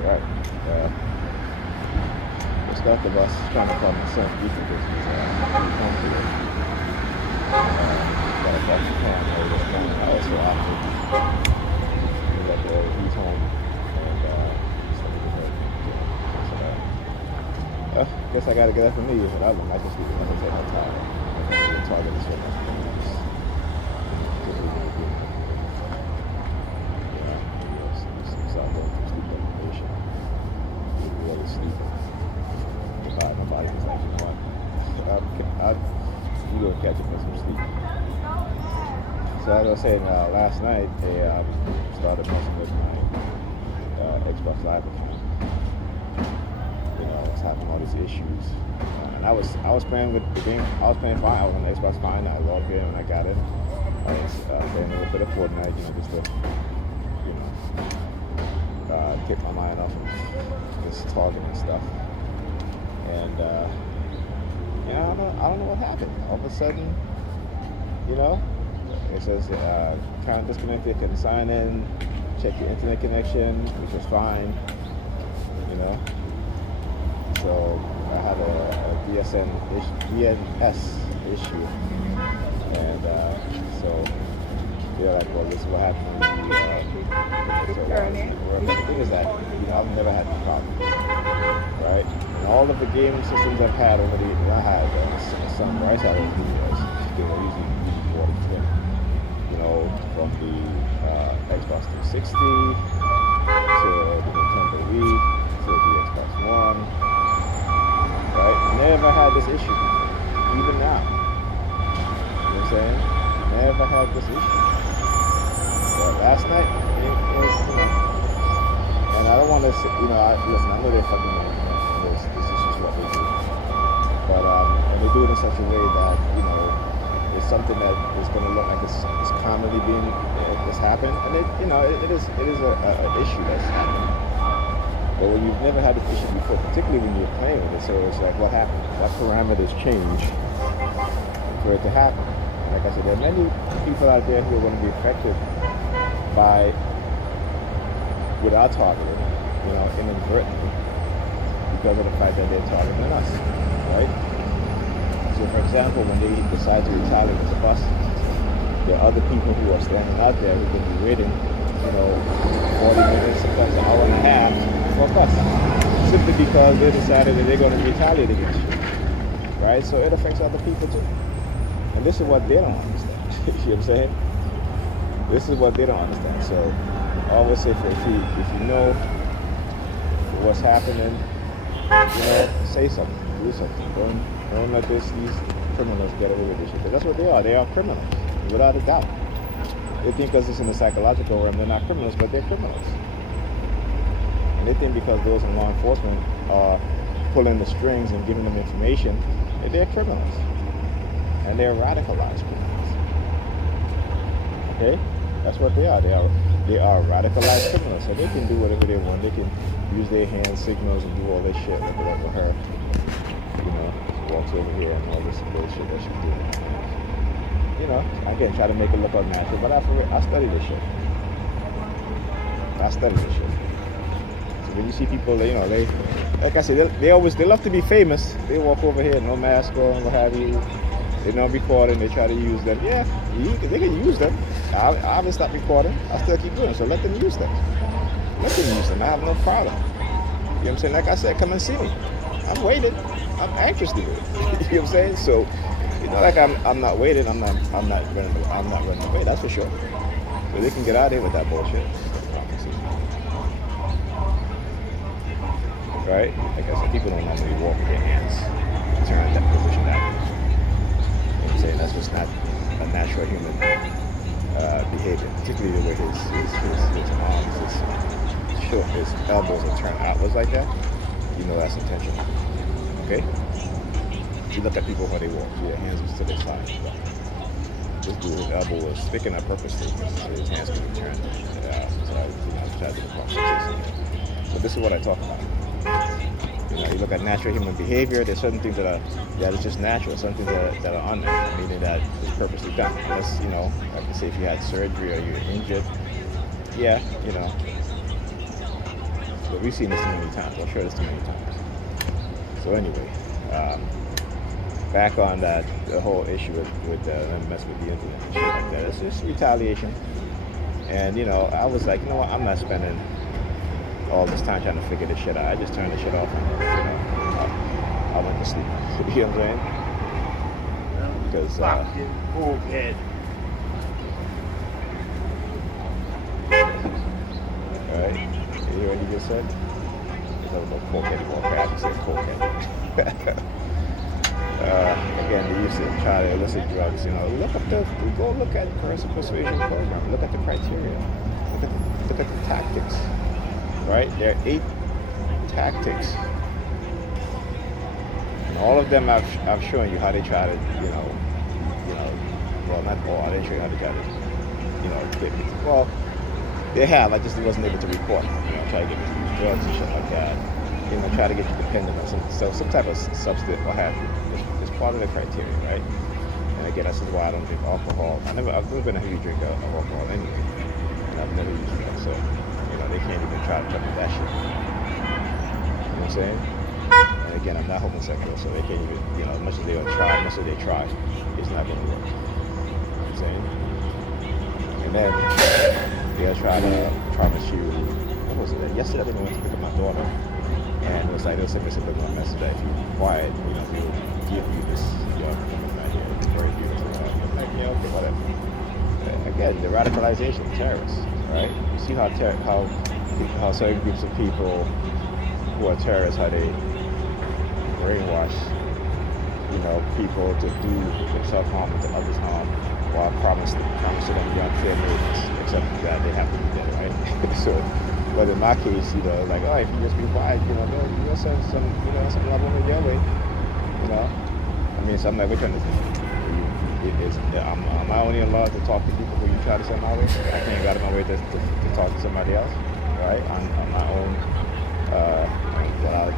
Right. The stuff of us trying to call myself equal is pretty complicated. Got a bunch of time over this morning. I was so awkward. Like, he's home and stuff like that. So, guess I gotta get up for me. But I might just be like I said, I'm tired. I'm target this one. So I'm going through sleep deprivation. Really sleeping. My body was like, you know what? You go catch up with some sleep. So as I was saying last night, I started messing with my Xbox Live account. You know, I was having all these issues, and I was playing with the game. I was playing fine. I was on Xbox fine. I logged in when I got it. I was playing a little bit of Fortnite, you know, just to, you know, take my mind off of just talking and stuff. And you know, I don't know what happened. All of a sudden, you know, it says account disconnected, couldn't sign in, check your internet connection, which was fine, you know. So I had a DNS issue, and so they're like, well, this is what happened when you the thing is that, you know, I've never had this problem, right? And all of the game systems I've had over I had some rights out of videos, they were usually recorded from, you know, from the Xbox 360 to the Nintendo Wii to the Xbox One, right? Never had this issue before, even now. You know what I'm saying? Never had this issue. But last night, you know, and I don't want to, you know, listen, I know they're fucking with me. This is just what they do. But when they do it in such a way that, you know, it's something that is going to look like it's commonly being, it's happened, and it, you know, it is an issue that's happening. But when you've never had this issue before, particularly when you're playing with it, so it's like, what happened? What parameters change for it to happen? And like I said, there are many people out there who are going to be affected by, without targeting, you know, inadvertently, because of the fact that they're targeting us, right? So, for example, when they decide to retaliate with a bus, there are other people who are standing out there who can be waiting, you know, 40 minutes, sometimes an hour and a half for a bus, simply because they decided that they're going to retaliate against you, right? So it affects other people too. And this is what they don't understand. You know what I'm saying? This is what they don't understand. So I always say, if you know what's happening, you know, say something, do something. Don't let these criminals get away with this shit. Because that's what they are. They are criminals, without a doubt. They think because it's in the psychological realm, they're not criminals, but they're criminals. And they think because those in law enforcement are pulling the strings and giving them information, that they're criminals. And they're radicalized criminals. Okay? That's what they are. They are radicalized criminals. So they can do whatever they want. They can use their hand signals and do all this shit. Look at her. You know, she walks over here and all this bullshit that she's doing. You know, again, try to make it look unnatural. But I study this shit. So when you see people, you know, they, like I said, they love to be famous. They walk over here, no mask on, what have you. They're not recording. They try to use them. Yeah, they can use them. I haven't stopped recording. I still keep doing it. So let them use them. Let them use them. I have no problem. You know what I'm saying? Like I said, come and see me. I'm waiting. I'm anxious to do it. You know what I'm saying? So, you know, like I'm not waiting. I'm not running away. That's for sure. So they can get out of here with that bullshit. Right? Like I said, people don't normally walk with their hands turned that position that way. You know what I'm saying? That's just not a natural human behavior, particularly the way his arms, his elbows are turned outwards like that. You know that's intentional. Okay? You look at people when they walk, their hands are to their side. This dude, his elbow was sticking up purposely so his hands could be turned. So I tried to do the. But this is what I talk about. You know, you look at natural human behavior, there's certain things that is just natural, some things that are unnatural, meaning that it's purposely done. Unless, you know, like I say, if you had surgery or you're injured, yeah, you know, But we've seen this too many times. I'll show this too many times. So anyway, back on that, the whole issue with mess with the internet and shit like that. It's just retaliation. And I was like, I'm not spending all this time trying to figure this shit out. I just turned the shit off and I went to sleep. You know what I'm saying? Because fucking bullhead. Alright, you hear what he just said? There's no coke anymore. I just said coke. Again, they used to try to elicit drugs. Go look at the Coercive Persuasion Program. Look at the criteria. Look at the tactics. Right? There are 8 tactics. And all of them I've shown you how they try to, well, not all. I didn't show you how they try to, get me. Well, they have. I just wasn't able to report. Try to get me to use drugs and shit like that. Try to get you dependent on some type of substance or have you. It's part of the criteria, right? And again, this is why I don't drink alcohol. I've never been a heavy drinker of alcohol anyway. And I've never used drugs, so they can't even try to tell me that shit. You know what I'm saying? And again, I'm not homosexual, so they can't even, as much as they try, it's not gonna work. You know what I'm saying? And then they'll try to promise you, what was it? Yesterday I went to pick up my daughter. And it was like, they'll send me a message that if you're quiet, they'll give you this young woman right here. It's very beautiful. I'm like, yeah, okay, whatever. Again, the radicalization of terrorists, right? You see how certain groups of people who are terrorists, how they brainwash, people to do themselves harm and to others harm, while promising them young families, except that they have to be dead, right? So. But in my case, like, oh, if you just be quiet, you'll send some love woman your way, So I'm like, which one is it? Am I only allowed to talk to people who you try to send my way? I can't get out of my way to talk to somebody else, right? On my own,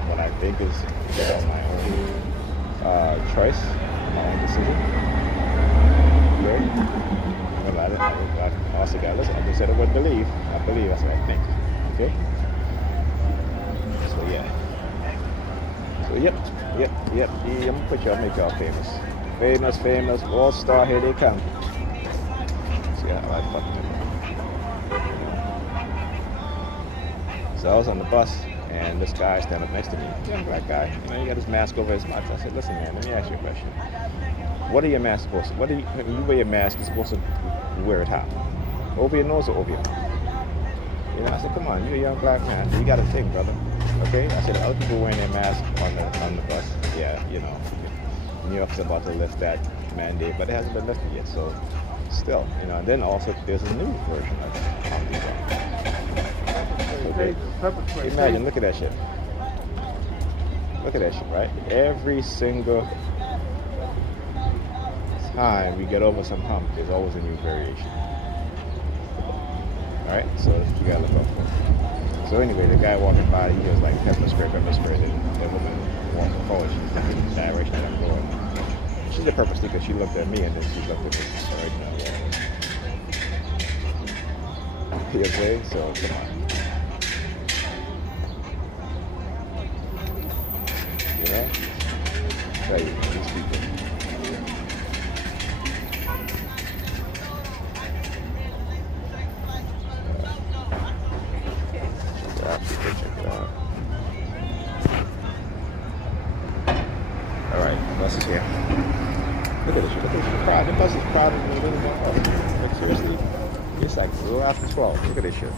what I think is my own choice, my own decision. Right? Well, I also got listen. I just said I wouldn't believe. I believe. That's what I think. Okay. So yeah. So yep. I'm gonna make y'all famous. Famous. All star. Here they come. See how I fucking them. So I was on the bus and this guy standing up next to me, young black guy. He got his mask over his mouth. I said, listen, man, let me ask you a question. What are your masks supposed to? When you wear your mask, you're supposed to wear it how? Over your nose or over your mouth? I said, come on, you're a young black man. You got to think, brother. Okay? I said, other people wearing their mask on the bus. Yeah, New York's about to lift that mandate, but it hasn't been lifted yet. So, still, and then also there's a new version of it. Okay? Imagine, look at that shit. Look at that shit, right? Every single time we get over some hump, there's always a new variation. Alright, so that's what you gotta look out for. So anyway, the guy walking by, he was like pepper spray, and the woman walking forward, she's looking in the direction that I'm going. She did purposely because she looked at me and then she looked at me. Alright, now, yeah. You know what I'm saying? So come on. Tell you, these people. Check it out. Alright, the bus is here. Look at this. Look at this crowd. The bus is crowded in the little bit. But seriously, it's like a little after 12. Look at this shit.